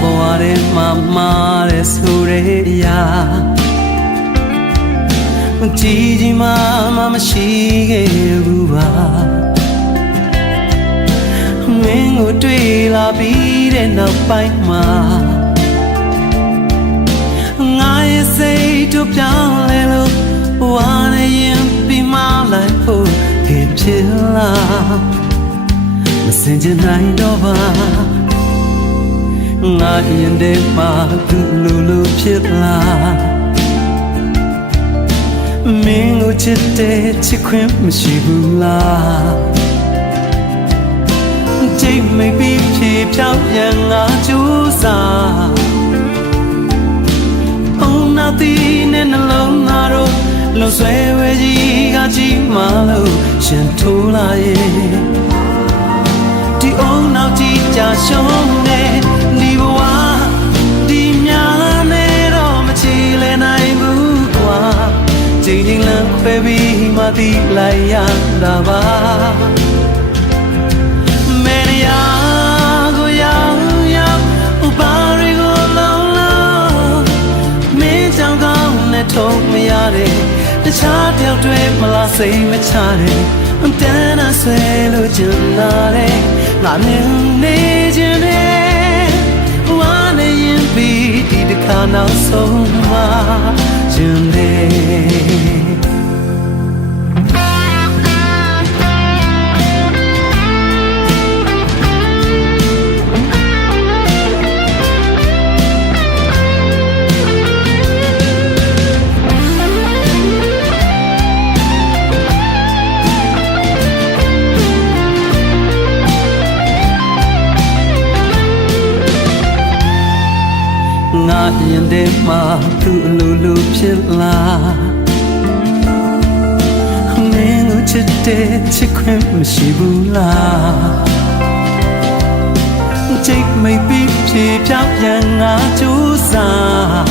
ဘဝထဲမှာမာတဲ့ဆိုတဲ့အရာကြည်ကြီးမှမရှိခဲ့ဘူးပါမင်းကိုတွေ့လာပြီးတဲ့နောက်ပိုင်းမှာငါရဲ့စိတ်တို့ပြောင်းလဲလို့ဘဝနဲ့ရင်ပြီးမှလိုက်ဖို့ဖြစ်လာမစင်ကြနိုင်တော့ပါငါရင်ထဲမှာသူလိုဖြစ်လာမင်းကိုချစ်တဲ့ချစ်ခွင့်မရှိဘူးလားကြိတ်မိတ်ပြီးဖြေဖြောင်းပြန်ငါကြိုးစားအုံနာတီနဲ့နှလုံးသားတို့လုံဆွဲဝဲကြီးကကြီးမှလို့ရှင်ထိုးလာရဲ့ဒီအုံနောက်ကြီးကြာရှုံးနေဒီဘဝဒီများနဲ့တော့မချီလဲနိုင်ဘူးကွာကြိမ်ကြိမ်လမ်းခွဲပြီးမှသိလိုက်ရတာပါမေရယာကိုရောက်ရောက်ဥပါရီကိုလုံးလုံးမင်းကြောင့်ကောင်းနဲ့ထုံးမရတဲ့တခြားတယောက်တွေမလားစိတ်မချတဲ့တန်းနာဆွဲလို့ကျင်လာတဲ့ငါမြင်နေခြင်းနဲ့ဝါနေရင်ပြီးဒီတစ်ခါနောက်ဆုံးမှခြင်းနဲ့ငါရင်ထဲမှာသူအလိုဖြစ်လာမင်းကိုချစ်တဲ့ချစ်ခွင့်မရှိဘူးလားကြိတ်မိတ်ပြီးဖြေဖြောင်းပြန်ငါကြိုးစား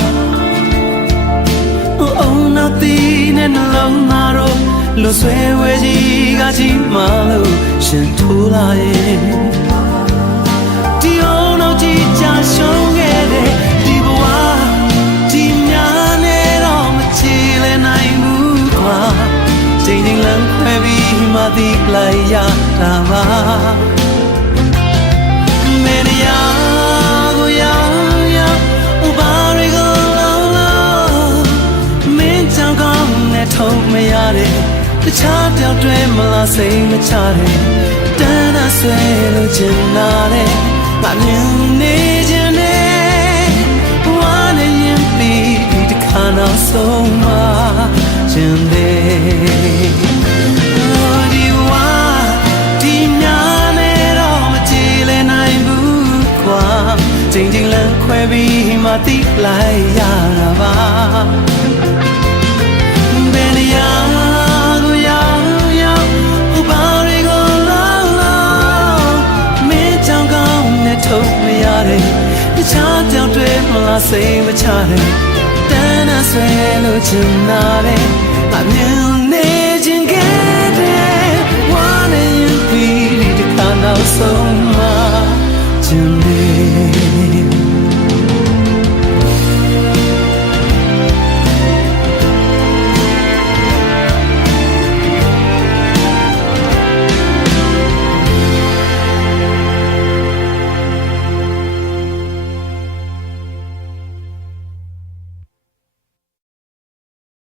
အုံနာတီနဲ့နှလုံးသားတို့လွဆွဲဝဲကြီးကကြီးမှလို့ရှင်ထိုးလာရဲ့ဒီအုံနောက်ကြီးကြာရှုံးခဲ့တဲ့ကြိမ်ကြိမ်လမ်းခွဲပြီးမှသိလိုက်ရတာပါမေရယာကိုရောက်ရောက်ဥပါရီကိုလုံးလုံးမင်းကြောင့်ကောင်းနဲ့ထုံးမရတဲ့တခြားတယောက်တွေမလားစိတ်မချတဲ့တန်းနာဆွဲလို့ကျင်လာတဲ့ငါမြင်နေခြင်းနဲ့ဝါနေရင်ပြီးဒီတစ်ခါနောက်ဆုံးမှခြင်းနဲ့ဒီဝါဒီများနဲ့တော့မကြည့်လဲနိုင်ဘူးကွာကြိမ်ကြိမ်လမ်းခွဲပြီးမှသိလိုက်ရတာပါဘယ်နေရာကိုရောက်ရောက်ဥပါရီကိုလုံးလုံးမင်းကြောင့်ကောင်းနဲ့ထုံးမရတဲ့တခြားကြောင့်တွေမလားစိတ်မချတဲ့တန်းနာဆွဲလို့ချင်လာတဲ့ငါမြင်နေခြင်းကဲတဲ့ဝါနေရင်ပြီးဒီတစ်ခါနောက်ဆုံး